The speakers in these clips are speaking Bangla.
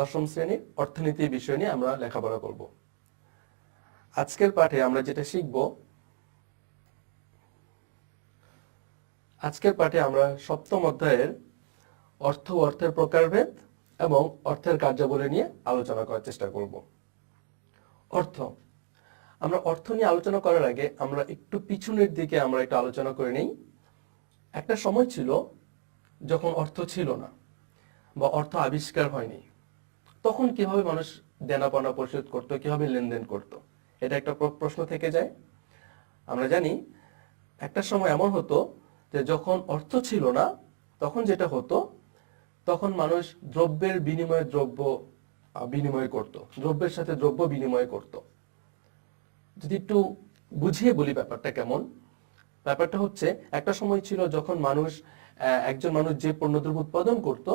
দশম শ্রেণীর অর্থনীতি বিষয় নিয়ে আমরা লেখাপড়া করব। আজকের পাঠে আমরা যেটা শিখব, সপ্তম অধ্যায়ের অর্থ ও অর্থের প্রকারভেদ এবং অর্থের কার্যাবলী নিয়ে আলোচনা করার চেষ্টা করব। অর্থ, আমরা অর্থ নিয়ে আলোচনা করার আগে আমরা একটু পিছনের দিকে আমরা একটু আলোচনা করে নেই। একটা সময় ছিল যখন অর্থ ছিল না বা অর্থ আবিষ্কার হয়নি, তখন কিভাবে মানুষ দেনা-পাওনা পরিশোধ করতো, কিভাবে লেনদেন করতো, এটা একটা প্রশ্ন থেকে যায়। আমরা জানি একটা সময় এমন হতো যে যখন অর্থ ছিল না, তখন যেটা হতো, তখন মানুষ দ্রব্যের বিনিময়ে দ্রব্য বিনিময় করত, দ্রব্যের সাথে দ্রব্য বিনিময় করত। যদি একটু বুঝিয়ে বলি ব্যাপারটা কেমন, ব্যাপারটা হচ্ছে একটা সময় ছিল যখন একজন মানুষ যে পণ্যদ্রব্য উৎপাদন করত,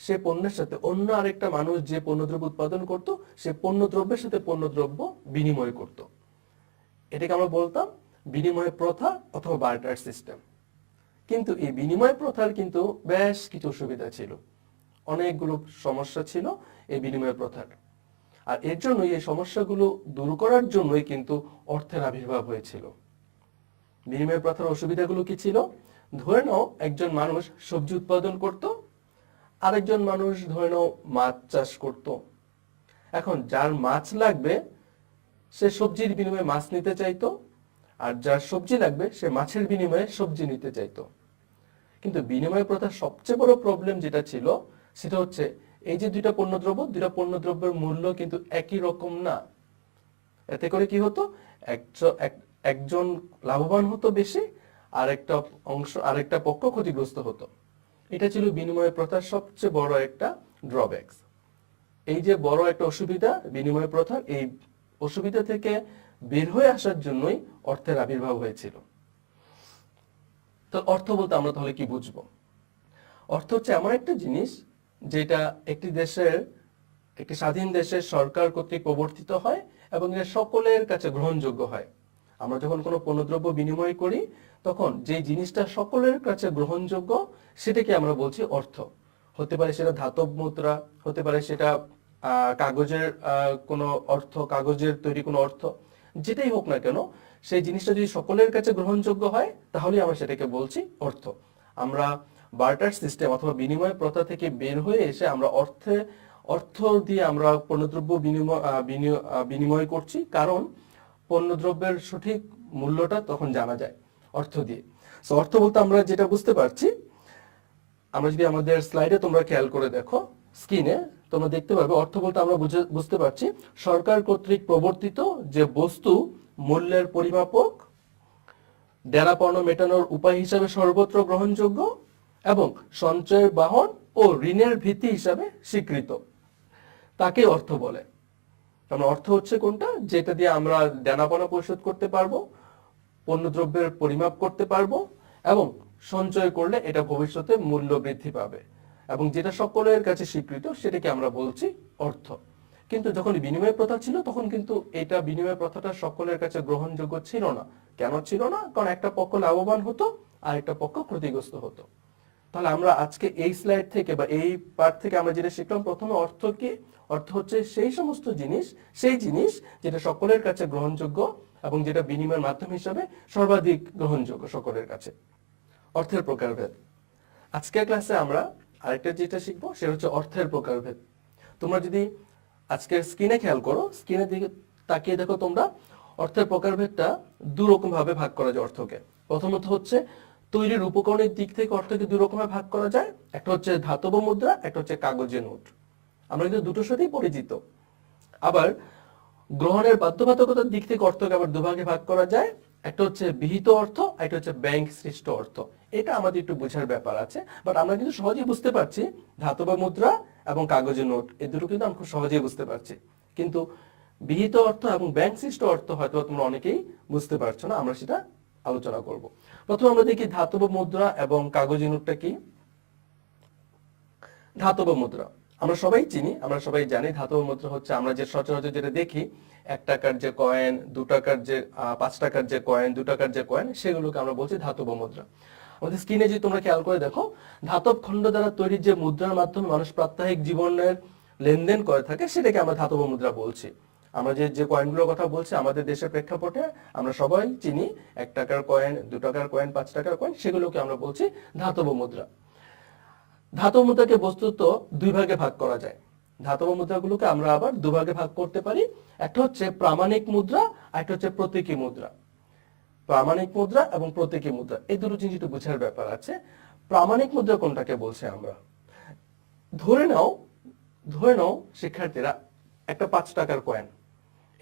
সে পণ্যের সাথে অন্য আরেকটা মানুষ যে পণ্যদ্রব্য উৎপাদন করত, সে পণ্যদ্রব্যের সাথে পণ্যদ্রব্য বিনিময় করত। এটাকে আমরা বলতাম বিনিময় প্রথা অথবা বার্টার সিস্টেম। কিন্তু এই বিনিময় প্রথার কিন্তু বেশ কিছু অসুবিধা ছিল, অনেকগুলো সমস্যা ছিল এই বিনিময় প্রথার। আর এর জন্য এই সমস্যাগুলো দূর করার জন্যই কিন্তু অর্থের আবির্ভাব হয়েছিল। বিনিময় প্রথার অসুবিধাগুলো কি ছিল? ধরে নাও একজন মানুষ সবজি উৎপাদন করত, আরেকজন মানুষ ধরে নাও মাছ চাষ করত। এখন যার মাছ লাগবে সে সবজির বিনিময়ে মাছ নিতে চাইতো, আর যার সবজি লাগবে সে মাছের বিনিময়ে সবজি নিতে চাইতো। কিন্তু বিনিময় প্রথার সবচেয়ে বড় প্রবলেম যেটা ছিল, সেটা হচ্ছে এই যে দুইটা পণ্যদ্রব্যের মূল্য কিন্তু একই রকম না। এতে করে কি হতো, একজন লাভবান হতো বেশি, আরেকটা পক্ষ ক্ষতিগ্রস্ত হতো। এটা ছিল বিনিময় প্রথার সবচেয়ে বড় একটা ড্রব্যাকস। এই যে বড় একটা অসুবিধা বিনিময় প্রথার, এই অসুবিধা থেকে বের হয়ে আসার জন্যই অর্থের আবির্ভাব হয়েছিল। তো অর্থ বলতে আমরা তাহলে কি বুঝবো? অর্থ হচ্ছে এমন একটা জিনিস যেটা একটি স্বাধীন দেশের সরকার কর্তৃক প্রবর্তিত হয় এবং এটা সকলের কাছে গ্রহণযোগ্য হয়। আমরা যখন কোনো পণ্যদ্রব্য বিনিময় করি, তখন যে জিনিসটা সকলের কাছে গ্রহণযোগ্য সেটাকে আমরা বলছি অর্থ। হতে পারে সেটা ধাতব মুদ্রা, হতে পারে সেটা কাগজের কোনো অর্থ, কাগজের তৈরি কোনো অর্থ, যেটাই হোক না কেন, সেই জিনিসটা যদি সকলের কাছে গ্রহণযোগ্য হয় তাহলে আমরা সেটাকে বলছি অর্থ। আমরা বার্টার সিস্টেম অথবা বিনিময় প্রথা থেকে বের হয়ে এসে আমরা অর্থ দিয়ে আমরা পণ্যদ্রব্য বিনিময় করছি, কারণ পণ্যদ্রব্যের সঠিক মূল্যটা তখন জানা যায় অর্থ দিয়ে। সো অর্থ বলতে আমরা যেটা বুঝতে পারছি, আমরা যদি আমাদের স্লাইডে তোমরা খেয়াল করে দেখো, স্ক্রিনে তোমরা দেখতে পাবে, অর্থ বলতে আমরা বুঝতে পারছি সরকার কর্তৃক প্রবর্তিত যে বস্তু মূল্যের পরিমাপক, দেনা পাওনা মেটানোর উপায় হিসাবে সর্বত্র গ্রহণযোগ্য এবং সঞ্চয়ের বাহন ও ঋণের ভিত্তি হিসাবে স্বীকৃত, তাকে অর্থ বলে। কারণ অর্থ হচ্ছে কোনটা, যেটা দিয়ে আমরা দেনা পাওনা পরিশোধ করতে পারবো, পণ্যদ্রব্যের পরিমাপ করতে পারবো এবং সঞ্চয় করলে এটা ভবিষ্যতে মূল্য বৃদ্ধি পাবে, এবং যেটা সকলের কাছে স্বীকৃত সেটাকে আমরা বলছি অর্থ। কিন্তু যখন বিনিময় প্রথা ছিল, তখন কিন্তু এটা বিনিময় প্রথাটা সকলের কাছে গ্রহণযোগ্য ছিল না। কেন ছিল না? কারণ একটা পক্ষ লাভবান হতো আর একটা পক্ষ ক্ষতিগ্রস্ত হতো। তাহলে আমরা আজকে এই স্লাইড থেকে বা এই পাঠ থেকে আমরা যেটা শিখলাম, প্রথমে অর্থ কি? অর্থ হচ্ছে সেই সমস্ত জিনিস যেটা সকলের কাছে গ্রহণযোগ্য এবং যেটা বিনিময়ের মাধ্যম হিসাবে সর্বাধিক গ্রহণযোগ্য সকলের কাছে। অর্থের প্রকারভেদ। আজকের ক্লাসে আমরা আরেকটা যেটা শিখবো সেটা হচ্ছে অর্থের প্রকারভেদ। তোমরা যদি আজকের স্ক্রিনে খেয়াল করো, স্ক্রিনের দিকে তাকিয়ে দেখো তোমরা, অর্থের প্রকারভেদটা দুরকম ভাবে ভাগ করা যায় অর্থকে। প্রথমত হচ্ছে তৈরির উপকরণের দিক থেকে অর্থকে দুই রকমে ভাগ করা যায়। একটা হচ্ছে ধাতব মুদ্রা, একটা হচ্ছে কাগজের নোট। আমরা কিন্তু দুটোর সাথেই পরিচিত। আবার গ্রহণের বাধ্যবাধকতার দিক থেকে অর্থকে আবার দুভাগে ভাগ করা যায়। একটা হচ্ছে বিহিত অর্থ, একটা হচ্ছে ব্যাংক সৃষ্ট অর্থ। এটা আমাদের একটু বোঝার ব্যাপার আছে, বাট আমরা কিন্তু সহজেই বুঝতে পারছি ধাতব মুদ্রা এবং কাগজের নোট, এই দুটো কিন্তু আমরা খুব সহজেই বুঝতে পারছি। কিন্তু বিহিত অর্থ এবং ব্যাংক সৃষ্ট অর্থ হয়তো তোমরা অনেকেই বুঝতে পারছো না, আমরা সেটা আলোচনা করব। প্রথমে আমরা দেখি ধাতব মুদ্রা এবং কাগজের নোটটা কি। ধাতব মুদ্রা আমরা সবাই চিনি, আমরা সবাই জানি ধাতব মুদ্রা হচ্ছে আমরা যে সচরাচর যেটা দেখি, 1 টাকার যে কয়েন, 2 টাকার যে 5 টাকার যে কয়েন, 2 টাকার যে কয়েন, সেগুলোকে আমরা বলছি ধাতব মুদ্রা। আমাদের স্ক্রিনে যদি তোমরা খেয়াল করে দেখো, ধাতব খণ্ড দ্বারা তৈরি যে মুদ্রার মাধ্যমে মানুষ প্রাত্যহিক জীবনের লেনদেন করে থাকে সেটাকে আমরা ধাতব মুদ্রা বলছি। আমরা যে যে কয়েনগুলোর কথা বলছি আমাদের দেশের প্রেক্ষাপটে আমরা সবাই চিনি 1 টাকার কয়েন, 2 টাকার কয়েন, 5 টাকার কয়েন, সেগুলোকে আমরা বলছি ধাতব মুদ্রা। ধাতব মুদ্রাকে বস্তুত দুই ভাগে ভাগ করা যায়। ধাতব মুদ্রাগুলোকে আমরা আবার দুভাগে ভাগ করতে পারি। একটা হচ্ছে প্রামাণিক মুদ্রা, আর একটা হচ্ছে প্রতীকী মুদ্রা। প্রামাণিক মুদ্রা এবং প্রতীকী মুদ্রা এই দুটো জিনিস একটু বোঝার ব্যাপার আছে। প্রামাণিক মুদ্রা কোনটাকে বলছে আমরা? ধরে নাও শিক্ষার্থীরা একটা 5 টাকার কয়েন।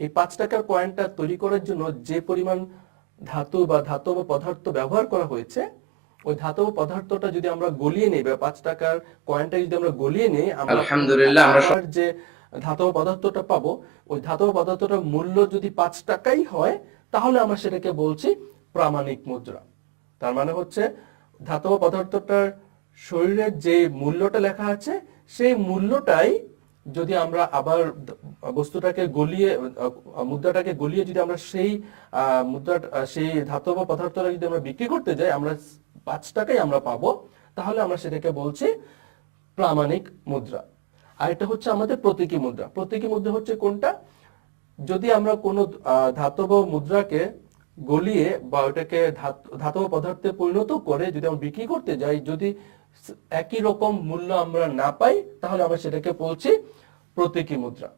এই 5 টাকার কয়েনটা তৈরি করার জন্য যে পরিমাণ ধাতু বা ধাতব পদার্থ ব্যবহার করা হয়েছে, ওই ধাতব পদার্থটা যদি আমরা গলিয়ে নেই বা 5 টাকার কয়েনটা যদি আমরা গলিয়ে নেই, আমরা আলহামদুলিল্লাহ আমরা যে ধাতব পদার্থটা পাবো, ওই ধাতব পদার্থটার মূল্য যদি 5 টাকাই হয়, তাহলে আমরা সেটাকে বলছি প্রামাণিক মুদ্রা। তার মানে হচ্ছে ধাতব পদার্থটার শরীরের যে মূল্যটা লেখা আছে, সেই মূল্যটাই যদি আমরা আবার বস্তুটাকে গলিয়ে মুদ্রাটাকে গলিয়ে যদি আমরা সেই সেই ধাতব পদার্থটা যদি আমরা বিক্রি করতে যাই, আমরা 5 টাকাই আমরা পাবো, তাহলে আমরা সেটাকে বলছি প্রামাণিক মুদ্রা। আর এটা হচ্ছে আমাদের প্রতীকী মুদ্রা। প্রতীকী মুদ্রা হচ্ছে কোনটা? যদি আমরা কোনো ধাতব মুদ্রাকে গলিয়ে বা ওটাকে ধাতব পদার্থে পরিণত করে যদি আমরা বিক্রি করতে যাই, যদি একই রকম মূল্য আমরা না পাই, তাহলে আমরা সেটাকে বলছি প্রতীকী মুদ্রা।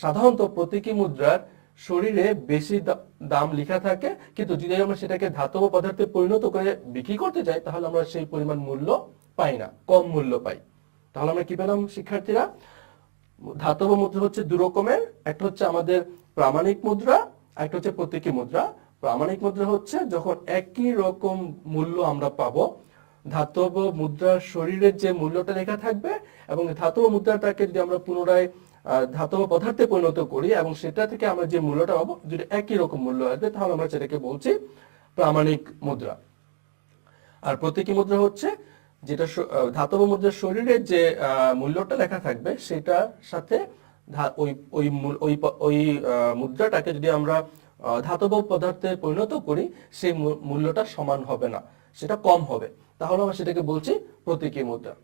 সাধারণত প্রতীকী মুদ্রার শরীরে বেশি দাম লেখা থাকে, কিন্তু যদি আমরা সেটাকে ধাতব পদার্থে পরিণত করে বিক্রি করতে যাই, তাহলে আমরা সেই পরিমাণ মূল্য পাই না, কম মূল্য পাই। তাহলে আমরা কি পেলাম শিক্ষার্থীরা? ধাতব মুদ্রা হচ্ছে দু রকমের, একটা হচ্ছে আমাদের প্রামাণিক মুদ্রা, একটা হচ্ছে প্রতীকী মুদ্রা। প্রামাণিক মুদ্রা হচ্ছে যখন একই রকম মূল্য আমরা পাবো, ধাতব মুদ্রার শরীরের যে মূল্যটা লেখা থাকবে, এবং ধাতব মুদ্রাটাকে যদি আমরা পুনরায় ধাতব পদার্থে পরিণত করি এবং সেটা থেকে আমরা যে মূল্যটা পাবো যদি একই রকম মূল্য আসবে, তাহলে আমরা সেটাকে বলছি প্রামাণিক মুদ্রা। আর প্রতীকী মুদ্রা হচ্ছে যেটা ধাতব মুদ্রার শরীরের যে মূল্যটা লেখা থাকবে, সেটার সাথে ওই মুদ্রাটাকে যদি আমরা ধাতব পদার্থে পরিণত করি, সেই মূল্যটা সমান হবে না, সেটা কম হবে, তাহলে আমরা সেটাকে বলছি প্রতীকী মুদ্রা।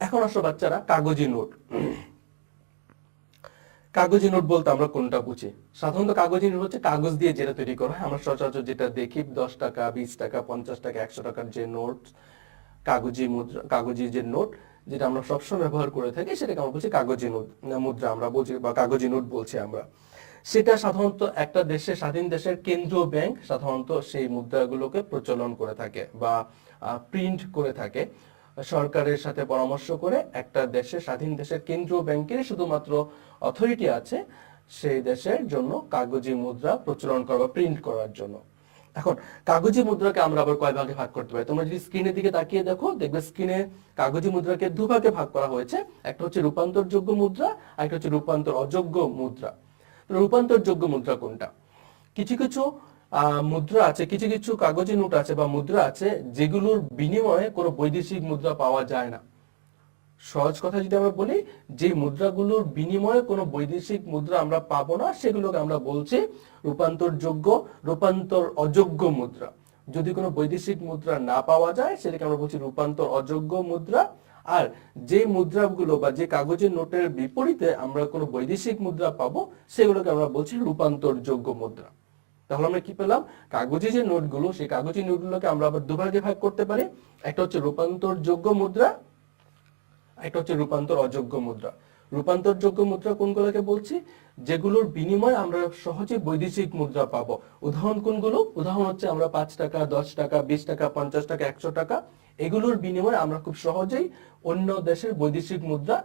এখন আসো বাচ্চারা কাগজি নোট। কাগজি নোট বলতে আমরা কোনটা বুঝি? সাধারণত কাগজি নোট হচ্ছে কাগজ দিয়ে যেটা তৈরি করা হয়। আমরা সচরাচর যেটা দেখি 10 টাকা, 20 টাকা, 50 টাকা, 100 টাকার যে নোট, কাগজি মুদ্রা, কাগজি যে নোট যেটা আমরা সবসময় ব্যবহার করে থাকি, সেটাকে আমরা বলছি কাগজি মুদ্রা আমরা বলছি, বা কাগজি নোট বলছি আমরা। সেটা সাধারণত একটা দেশের, স্বাধীন দেশের কেন্দ্রীয় ব্যাংক সাধারণত সেই মুদ্রাগুলোকে প্রচলন করে থাকে বা প্রিন্ট করে থাকে। সরকারের সাথে পরামর্শ করে একটা দেশের, স্বাধীন দেশের কেন্দ্রীয় ব্যাংকের শুধুমাত্র অথরিটি আছে সেই দেশের জন্য কাগজি মুদ্রা প্রচলন করা বা প্রিন্ট করার জন্য। এখন কাগজি মুদ্রাকে আমরা আবার কয় ভাগে ভাগ করতে পারি? তোমরা যদি স্ক্রিনের দিকে তাকিয়ে দেখো, দেখবে স্ক্রিনে কাগজি মুদ্রাকে দুভাগে ভাগ করা হয়েছে। একটা হচ্ছে রূপান্তরযোগ্য মুদ্রা, আর একটা হচ্ছে রূপান্তর অযোগ্য মুদ্রা। রূপান্তরযোগ্য মুদ্রা কোনটা? কিছু কিছু মুদ্রা আছে, কিছু কিছু কাগজি নোট আছে বা মুদ্রা আছে যেগুলোর বিনিময়ে কোনো বৈদেশিক মুদ্রা পাওয়া যায় না। সহজ কথা যদি আমরা বলি, যে মুদ্রাগুলোর বিনিময়ে কোনো বৈদেশিক মুদ্রা আমরা পাবো না, সেগুলোকে আমরা বলছি রূপান্তরযোগ্য, রূপান্তর অযোগ্য মুদ্রা। যদি কোনো বৈদেশিক মুদ্রা না পাওয়া যায়, সেটাকে আমরা বলছি রূপান্তর অযোগ্য মুদ্রা। আর যে মুদ্রাগুলো বা যে কাগজের নোটের বিপরীতে আমরা কোনো বৈদেশিক মুদ্রা পাবো, সেগুলোকে আমরা বলছি রূপান্তরযোগ্য মুদ্রা। তাহলে আমরা কি পেলাম? কাগজে যে নোটগুলো, সেই কাগজের নোটগুলোকে আমরা আবার দুভাগে ভাগ করতে পারি। একটা হচ্ছে রূপান্তরযোগ্য মুদ্রা, একটা হচ্ছে রূপান্তর অযোগ্য মুদ্রা। রূপান্তরযোগ্য মুদ্রা কোনগুলোকে বলছি? যেগুলোর বিনিময়ে আমরা সহজে বৈদেশিক মুদ্রা পাবো। উদাহরণ কোনগুলো? উদাহরণ হচ্ছে আমরা 5 টাকা, 10 টাকা, 20 টাকা, 50 টাকা, 100 টাকা, এগুলোর বিনিময়ে আমরা খুব সহজেই অন্য দেশের বৈদেশিক মুদ্রা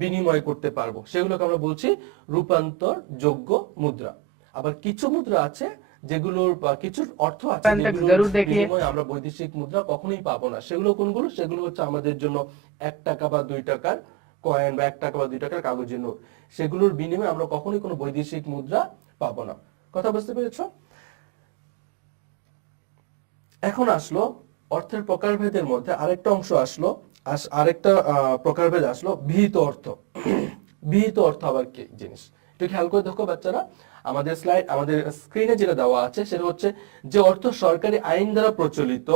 বিনিময় করতে পারবো, সেগুলোকে আমরা বলছি রূপান্তরযোগ্য মুদ্রা। আবার কিছু মুদ্রা আছে যেগুলোর কিছু অর্থ আছে যেগুলোর বিনিময়ে আমরা বৈদেশিক মুদ্রা কখনোই পাবো না। সেগুলো কোনগুলো? সেগুলো হচ্ছে আমাদের জন্য 1 টাকা বা 2 টাকার কয়েন বা 1 টাকা বা 2 টাকার কাগজের নোট। সেগুলোর বিনিময়ে আমরা কখনোই কোনো বৈদেশিক মুদ্রা পাবো না। কথা বুঝতে পেরেছো? এখন আসলো অর্থের প্রকারভেদের মধ্যে আরেকটা অংশ আসলো, আরেকটা প্রকারভেদ আসলো, বিহিত অর্থ। বিহিত অর্থ আবার কি জিনিস? একটু খেয়াল করে দেখো বাচ্চারা, আমাদের স্ক্রিনে যেটা দেওয়া আছে সেটা হচ্ছে যে অর্থ সরকারি আইন দ্বারা প্রচলিত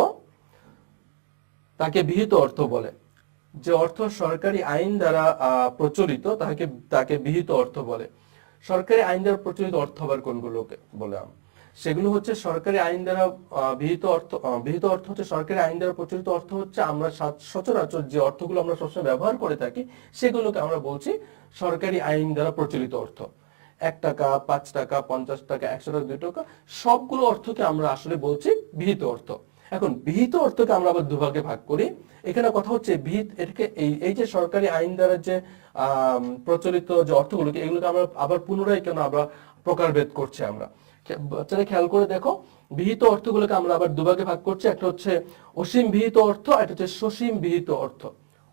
তাকে বিহিত অর্থ বলে। যে অর্থ সরকারি আইন দ্বারা প্রচলিত তাকে বিহিত অর্থ বলে। সরকারি আইন দ্বারা প্রচলিত অর্থ আবার কোনগুলোকে বললাম? সেগুলো হচ্ছে সরকারি আইন দ্বারা বিহিত অর্থ হচ্ছে সরকারি আইন দ্বারা প্রচলিত অর্থ হচ্ছে আমরা সচরাচর যে অর্থগুলো আমরা সবসময় ব্যবহার করে থাকি সেগুলোকে আমরা বলছি সরকারি আইন দ্বারা প্রচলিত অর্থ। 1 টাকা, 5 টাকা, 50 টাকা, 100 টাকা, 2 টাকা, সবগুলো অর্থকে আমরা আসলে বলছি বিহিত অর্থ। এখন বিহিত অর্থকে আমরা আবার দুভাগে ভাগ করি। এখানে কথা হচ্ছে এটাকে এই যে সরকারি আইন দ্বারা যে প্রচলিত যে অর্থগুলোকে, এগুলোকে আমরা আবার পুনরায় কেন আমরা প্রকারভেদ করছি আমরা। বাচ্চারা খেয়াল করে দেখো, বিহিত অর্থগুলোকে আমরা আবার দুভাগে ভাগ করছি। একটা হচ্ছে অসীম বিহিত অর্থ, একটা হচ্ছে সসীম বিহিত অর্থ।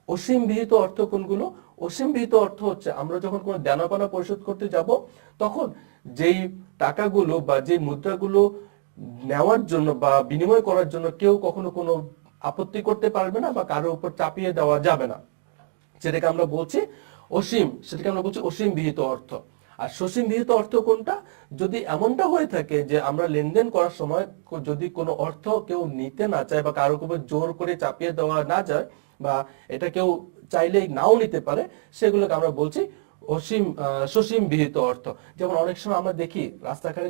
অসীম বিহিত অর্থ কোনগুলো? অসীম বিহিত অর্থ হচ্ছে আমরা যখন কোনো দেনাপানা পরিশোধ করতে যাব, তখন যেই টাকাগুলো বা যে মুদ্রাগুলো নেওয়ার জন্য বা বিনিময় করার জন্য কেউ কখনো কোনো আপত্তি করতে পারবে না বা কারোর উপর চাপিয়ে দেওয়া যাবে না, সেটাকে আমরা বলছি অসীম, সেটাকে আমরা বলছি অসীম বিহিত অর্থ। আর সসীম বিহিত অর্থ কোনটা? যদি এমনটা হয়ে থাকে যে আমরা লেনদেন করার সময় যদি কোনো অর্থ কেউ নিতে না চায় বা কারোর উপর জোর করে চাপিয়ে দেওয়া না যায় বা এটা কেউ চাইলেই নাও নিতে পারে, সেগুলোকে আমরা বলছি সসীম বিহিত অর্থ। যেমন অনেক সময় আমরা দেখি রাস্তাঘাটে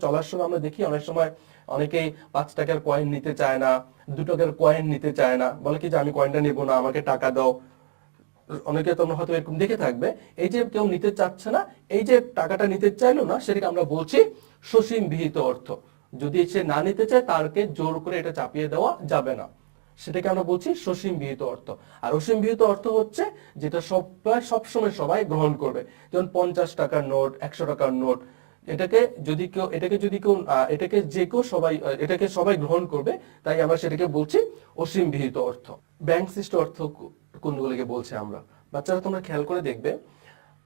চলার সময় আমরা দেখি অনেক সময় অনেকেই 5 টাকার কয়েন নিতে চায় না, 2 টাকার কয়েন নিতে চায় না, বলে কি যে আমি কয়েনটা নেবো না, আমাকে টাকা দাও। অনেকে তোমরা হয়তো এরকম দেখে থাকবে, এই যে কেউ নিতে চাচ্ছে না, এই যে টাকাটা নিতে চাইলো না, সেটাকে আমরা বলছি সসীম বিহিত অর্থ। যদি সে না নিতে চায় তারকে জোর করে এটা চাপিয়ে দেওয়া যাবে না, সেটাকে আমরা বলছি সসীম বিহিত অর্থ। আর অসীম বিহিত অর্থ হচ্ছে যেটা সবসময় সবাই গ্রহণ করবে। যেমন 50 টাকার নোট, 100 টাকার নোট, এটাকে সবাই গ্রহণ করবে, তাই আমরা সেটাকে বলছি অসীম বিহিত অর্থ। ব্যাংক সৃষ্ট অর্থ কোনগুলোকে বলছে আমরা? বাচ্চারা তোমরা খেয়াল করে দেখবে,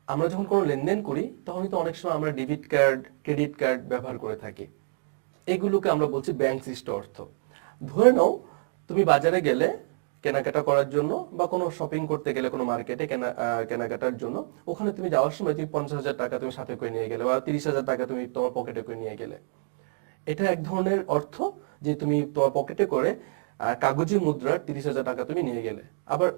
আমরা যখন কোনো লেনদেন করি তখন কিন্তু অনেক সময় আমরা ডেবিট কার্ড, ক্রেডিট কার্ড ব্যবহার করে থাকি। এগুলোকে আমরা বলছি ব্যাংক সৃষ্ট অর্থ। ধরে নাও তুমি বাজারে গেলে কেনাকাটা করার জন্য বা কোনো শপিং করতে গেলে কোনো মার্কেটে কেনাকাটার জন্য, ওখানে তুমি যাওয়ার সময় তুমি 50,000 টাকা তুমি সাথে করে নিয়ে গেলে বা 30,000 টাকা তুমি তোমার পকেটে করে নিয়ে গেলে। এটা এক ধরনের অর্থ যে তুমি তোমার পকেটে করে কাগজি মুদ্রার 30,000 টাকা তুমি নিয়ে গেলে। আবার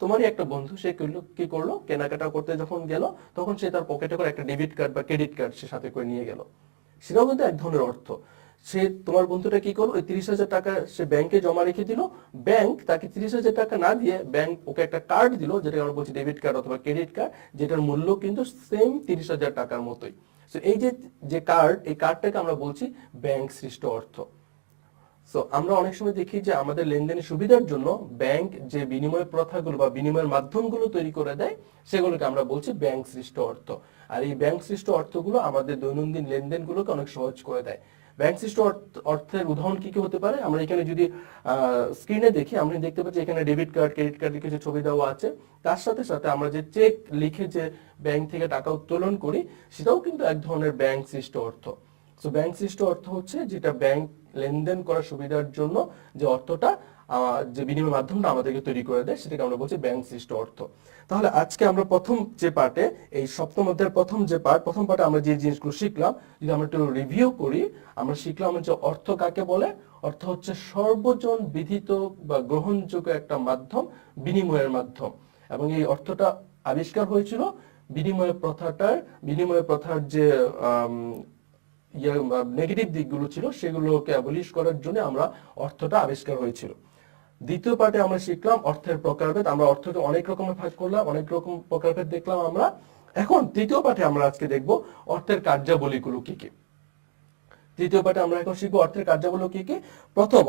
তোমারই একটা বন্ধু, সে কি করলো, কেনাকাটা করতে যখন গেল তখন সে তার পকেটে করে একটা ডেবিট কার্ড বা ক্রেডিট কার্ড সে সাথে করে নিয়ে গেল। সেটাও কিন্তু এক ধরনের অর্থ। সে তোমার বন্ধুটা কি করলো, ওই 30,000 টাকা সে ব্যাংকে জমা রেখে দিল, ব্যাংক তাকে 30,000 টাকা না দিয়ে ব্যাংক ওকে একটা কার্ড দিল, যেটা আমরা বলছি ডেবিট কার্ড অথবা ক্রেডিট কার্ড, যেটার মূল্য কিন্তু সেম 30,000 টাকার মতোই। তো এই যে কার্ড, এই কার্ডটাকে আমরা বলছি ব্যাংক সৃষ্ট অর্থ। সো আমরা অনেক সময় দেখি যে আমাদের লেনদেনের সুবিধার জন্য ব্যাংক যে বিনিময় প্রথাগুলো বা বিনিময়ের মাধ্যমগুলো তৈরি করে দেয়, সেগুলোকে আমরা বলছি ব্যাংক সৃষ্ট অর্থ। আর এই ব্যাংক সৃষ্ট অর্থগুলো আমাদের দৈনন্দিন লেনদেনগুলোকে অনেক সহজ করে দেয়। ব্যাংক সৃষ্ট অর্থের উদাহরণ কি কি হতে পারে? আমরা এখানে যদি স্ক্রিনে দেখি, আমরা দেখতে পাচ্ছি এখানে ডেবিট কার্ড, ক্রেডিট কার্ডের কিছু ছবি দেওয়া আছে। তার সাথে সাথে আমরা যে চেক লিখে যে ব্যাংক থেকে টাকা উত্তোলন করি, সেটাও কিন্তু এক ধরনের ব্যাংক সৃষ্ট অর্থ। সো ব্যাংক সৃষ্ট অর্থ হচ্ছে যেটা ব্যাংক লেনদেন করার সুবিধার জন্য যে অর্থটা, যে বিনিময় মাধ্যমটা আমাদেরকে তৈরি করে দেয়, সেটাকে আমরা বলছি ব্যাংক সৃষ্ট অর্থ। তাহলে আজকে আমরা প্রথম যে পার্টে, এই সপ্তম অধ্যায়ের প্রথম পার্টে আমরা যে জিনিসগুলো শিখলাম, যদি আমরা একটু রিভিউ করি, আমরা শিখলাম যে অর্থ কাকে বলে। অর্থ হচ্ছে সর্বজন বিধিত বা গ্রহণযোগ্য একটা মাধ্যম, বিনিময়ের মাধ্যম। এবং এই অর্থটা আবিষ্কার হয়েছিল বিনিময় প্রথার যে নেগেটিভ দিকগুলো ছিল, সেগুলোকে অ্যাবলিশ করার জন্য আমরা অর্থটা আবিষ্কার হয়েছিল। দ্বিতীয় পার্টে আমরা শিখলাম অর্থের প্রকারভেদ। আমরা অর্থকে অনেক রকমের ভাগ করলাম, অনেক রকম প্রকারভেদ দেখলাম আমরা। এখন তৃতীয় পার্টে আমরা আজকে দেখব অর্থের কার্যাবলীগুলো কি কি। তৃতীয় পার্টে আমরা এখন শিখবো অর্থের কার্যাবলী কি কি।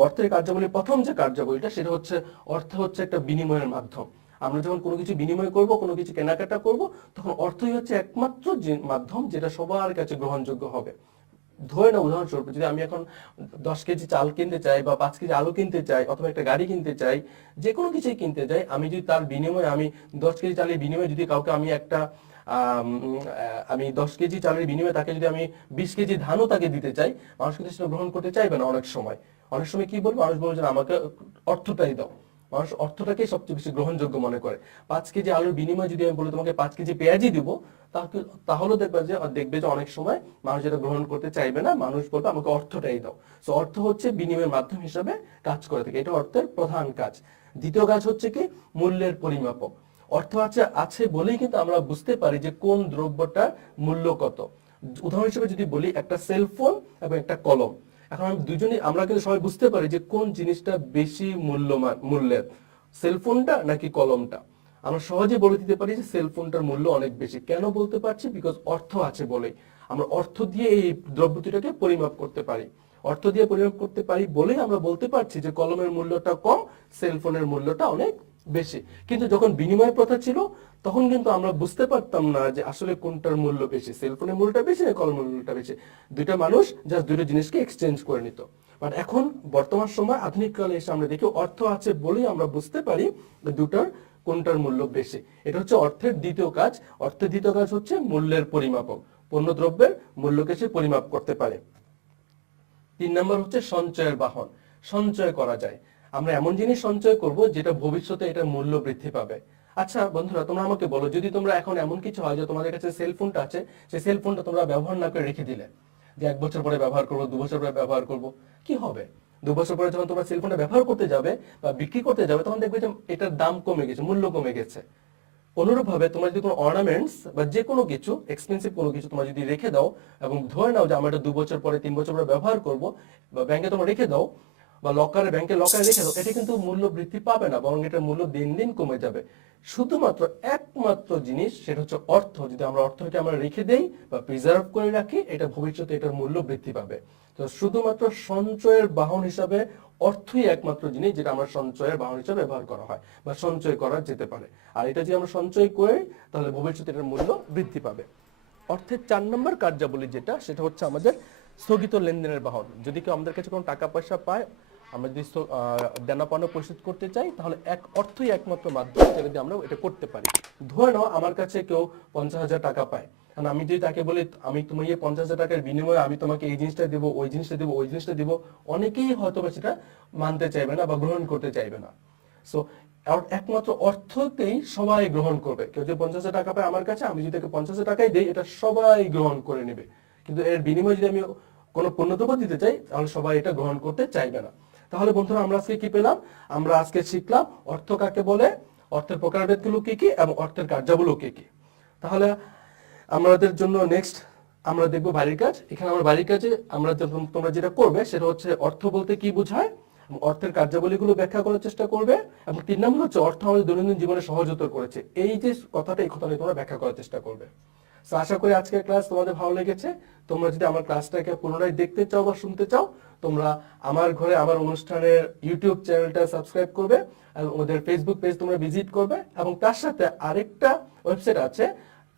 অর্থের কার্যাবলী, প্রথম যে কার্যাবলীটা, সেটা হচ্ছে অর্থ হচ্ছে একটা বিনিময়ের মাধ্যম। আমরা যখন কোনো কিছু বিনিময় করব, কোনো কিছু কেনাকাটা করব, তখন অর্থই হচ্ছে একমাত্র যে মাধ্যম যেটা সবার কাছে গ্রহণযোগ্য হবে। ধরে না, উদাহরণস্বরূপ যদি আমি এখন 10 কেজি চাল কিনতে চাই বা 5 কেজি আলু কিনতে চাই অথবা একটা গাড়ি কিনতে চাই, যে কোনো কিছুই কিনতে চাই, আমি যদি তার বিনিময়ে, আমি 10 কেজি চালের বিনিময়ে যদি কাউকে আমি 10 কেজি চালের বিনিময়ে তাকে যদি আমি 20 কেজি ধানও তাকে দিতে চাই, মানুষ কিন্তু সেটা গ্রহণ করতে চাইবে না। অনেক সময় কি বলবো, মানুষ বলবে যে আমাকে অর্থটাই দাও। মানুষ অর্থটাকে সবচেয়ে বেশি গ্রহণযোগ্য মনে করে। 5 কেজি আলুর বিনিময়ে যদি আমি বলি তোমাকে 5 কেজি পেঁয়াজই দিব, তাহলে দেখবে যে অনেক সময় মানুষ এটা গ্রহণ করতে চাইবে না, মানুষ বলবে আমাকে অর্থটাই দাও। সো অর্থ হচ্ছে বিনিময়ের মাধ্যম হিসাবে কাজ করে থাকে, এটা অর্থের প্রধান কাজ। দ্বিতীয় কাজ হচ্ছে কি মূল্যের পরিমাপক। অর্থ আছে বলেই কিন্তু আমরা বুঝতে পারি যে কোন দ্রব্যটার মূল্য কত। উদাহরণ হিসেবে যদি বলি একটা সেলফোন এবং একটা কলম, এখন আমরা কিন্তু সবাই বুঝতে পারি যে কোন জিনিসটা বেশি মূল্যের, সেলফোনটা নাকি কলমটা। আমরা সহজে বলে দিতে পারি যে সেলফোনটার মূল্য অনেক বেশি। কেন বলতে পারছি? বিকজ অর্থ আছে বলেই। আমরা অর্থ দিয়ে এই দ্রব্য দুটাকে পরিমাপ করতে পারি। অর্থ দিয়ে পরিমাপ করতে পারি বলেই আমরা বলতে পারছি যে কলমের মূল্যটা কম, সেলফোনের মূল্যটা অনেক বেশি। কিন্তু যখন বিনিময় প্রথা ছিল তখন কিন্তু আমরা বুঝতে পারতাম না যে আসলে কোনটার মূল্য বেশি, সেলফোনের মূল্যটা বেশি না কলমের মূল্যটা বেশি। দুইটা মানুষ জাস্ট দুটো জিনিসকে এক্সচেঞ্জ করে নিত। বাট এখন বর্তমান সময় আধুনিক কালে এসে আমরা দেখি অর্থ আছে বলেই আমরা বুঝতে পারি দুটার কোনটার মূল্য বেশি। এটা হচ্ছে অর্থের দ্বিতীয় কাজ। অর্থের দ্বিতীয় কাজ হচ্ছে মূল্যের পরিমাপক। পণ্য দ্রব্যের মূল্যকে সে পরিমাপ করতে পারে। 3 নম্বর হচ্ছে সঞ্চয়ের বাহন। সঞ্চয় করা যায়। আমরা এমন জিনিস সঞ্চয় করব যেটা ভবিষ্যতে এটার মূল্য বৃদ্ধি পাবে। আচ্ছা বন্ধুরা, তোমরা আমাকে বলো, যদি তোমরা এখন এমন কিছু হয় যে তোমাদের কাছে সেলফোনটা আছে, সেই সেলফোনটা তোমরা ব্যবহার না করে রেখে দিলে, যে 1 বছর পরে ব্যবহার করবো, 2 বছর পরে ব্যবহার করবো, কি হবে? 2 বছর পরে যখন তোমরা সেলফোনটা ব্যবহার করতে যাবে বা বিক্রি করতে যাবে, তখন দেখবে যে এটার দাম কমে গেছে, মূল্য কমে গেছে। অনুরূপ ভাবে তোমরা যদি কোনো অর্নামেন্টস বা যে কোনো কিছু এক্সপেন্সিভ কোনো কিছু তোমরা যদি রেখে দাও এবং ধরে নাও যে আমরা এটা 2 বছর পরে 3 বছর পরে ব্যবহার করব, বা ব্যাংকে তোমরা রেখে দাও বা ব্যাংকে লকারে রেখে দাও, এটা কিন্তু মূল্য বৃদ্ধি পাবে না, বরং এটার মূল্য দিন দিন কমে যাবে। শুধুমাত্র একমাত্র জিনিস, সেটা হচ্ছে অর্থ। যদি আমরা অর্থকে আমরা রেখে দেই বা প্রিজার্ভ করে রাখি, এটা ভবিষ্যতে এটার মূল্য বৃদ্ধি পাবে। তো শুধুমাত্র সঞ্চয়ের বাহন হিসাবে অর্থই একমাত্র জিনিস যেটা আমরা সঞ্চয়ের বাহন হিসাবে ব্যবহার করা হয় বা সঞ্চয় করা যেতে পারে। আর এটা যদি আমরা সঞ্চয় করি তাহলে ভবিষ্যতে এটার মূল্য বৃদ্ধি পাবে। অর্থের 4 নম্বর কার্যাবলী যেটা, সেটা হচ্ছে আমাদের স্থগিত লেনদেনের বাহন। যদি কেউ আমাদের কাছে কোনো টাকা পয়সা পায়, আমরা যদি দেনা পাওনা পরিশোধ করতে চাই, তাহলে অর্থই একমাত্র মাধ্যম যেটা দিয়ে আমরা এটা করতে পারি। ধরে নাও আমার কাছে কেউ 50,000 টাকা পায়, কারণ আমি যদি তাকে বলি আমি তুমি এই 50,000 টাকার বিনিময়ে আমি তোমাকে এই জিনিসটা দেবো, ওই জিনিসটা দেবো, ওই জিনিসটা দেবো, অনেকেই হয়তো বা সেটা মানতে চাইবে না বা গ্রহণ করতে চাইবে না। সো একমাত্র অর্থকেই সবাই গ্রহণ করবে। কেউ যদি 50,000 টাকা পায় আমার কাছে, আমি যদি তাকে 50,000 টাকাই দেই, এটা সবাই গ্রহণ করে নেবে। কিন্তু এর বিনিময়ে যদি আমি কোনো পণ্যদ্রব্য দিতে চাই, তাহলে সবাই এটা গ্রহণ করতে চাইবে না। তাহলে বন্ধুরা, আমরা আজকে কি পেলাম? আমরা আজকে শিখলাম অর্থ কাকে বলে, অর্থের প্রকারভেদগুলো কি কি এবং অর্থের কার্যাবলী কি কি। তাহলে আমাদের জন্য নেক্সট আমরা দেখবো বাড়ির কাজ। এখানে আমরা বাড়ির কাজে তোমরা যেটা করবে সেটা হচ্ছে অর্থ বলতে কি বোঝায়, অর্থের কার্যাবলীগুলো ব্যাখ্যা করার চেষ্টা করবে, এবং 3 নম্বর হচ্ছে অর্থ আমাদের দৈনন্দিন জীবনে সহজতর করেছে, এই যে কথাটা, এই কথাটা তোমরা ব্যাখ্যা করার চেষ্টা করবে। তো আশা করি আজকের ক্লাস তোমাদের ভালো লেগেছে। তোমরা যদি আমার ক্লাসটাকে পুনরায় দেখতে চাও বা শুনতে চাও, তোমরা আমার ঘরে আমার অনুষ্ঠানের ইউটিউব চ্যানেলটা সাবস্ক্রাইব করবে এবং ওদের ফেসবুক পেজ তোমরা ভিজিট করবে, এবং তার সাথে আরেকটা ওয়েবসাইট আছে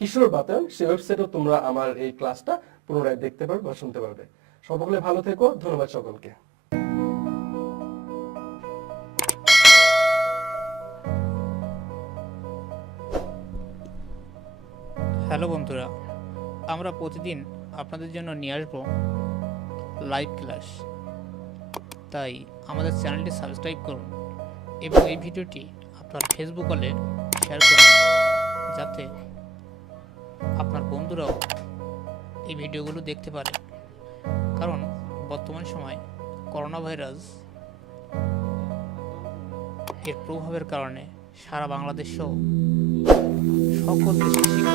কিশোর বাতায়ন, সেই ওয়েবসাইটেও তোমরা আমার এই ক্লাসটা পুনরায় দেখতে পারবে বা শুনতে পারবে। সকলে ভালো থেকো, ধন্যবাদ সকলকে। হ্যালো বন্ধুরা, আমরা প্রতিদিন আপনাদের জন্য নিয়ে আসবো লাইভ ক্লাস। তাই আমাদের চ্যানেলটি সাবস্ক্রাইব করুন এবং এই ভিডিওটি আপনার ফেসবুক ওয়ালে শেয়ার করুন, যাতে আপনার বন্ধুরাও এই ভিডিওগুলো দেখতে পারে। কারণ বর্তমান সময় করোনা ভাইরাস এর প্রভাবের কারণে সারা বাংলাদেশ সহ সকল দেশের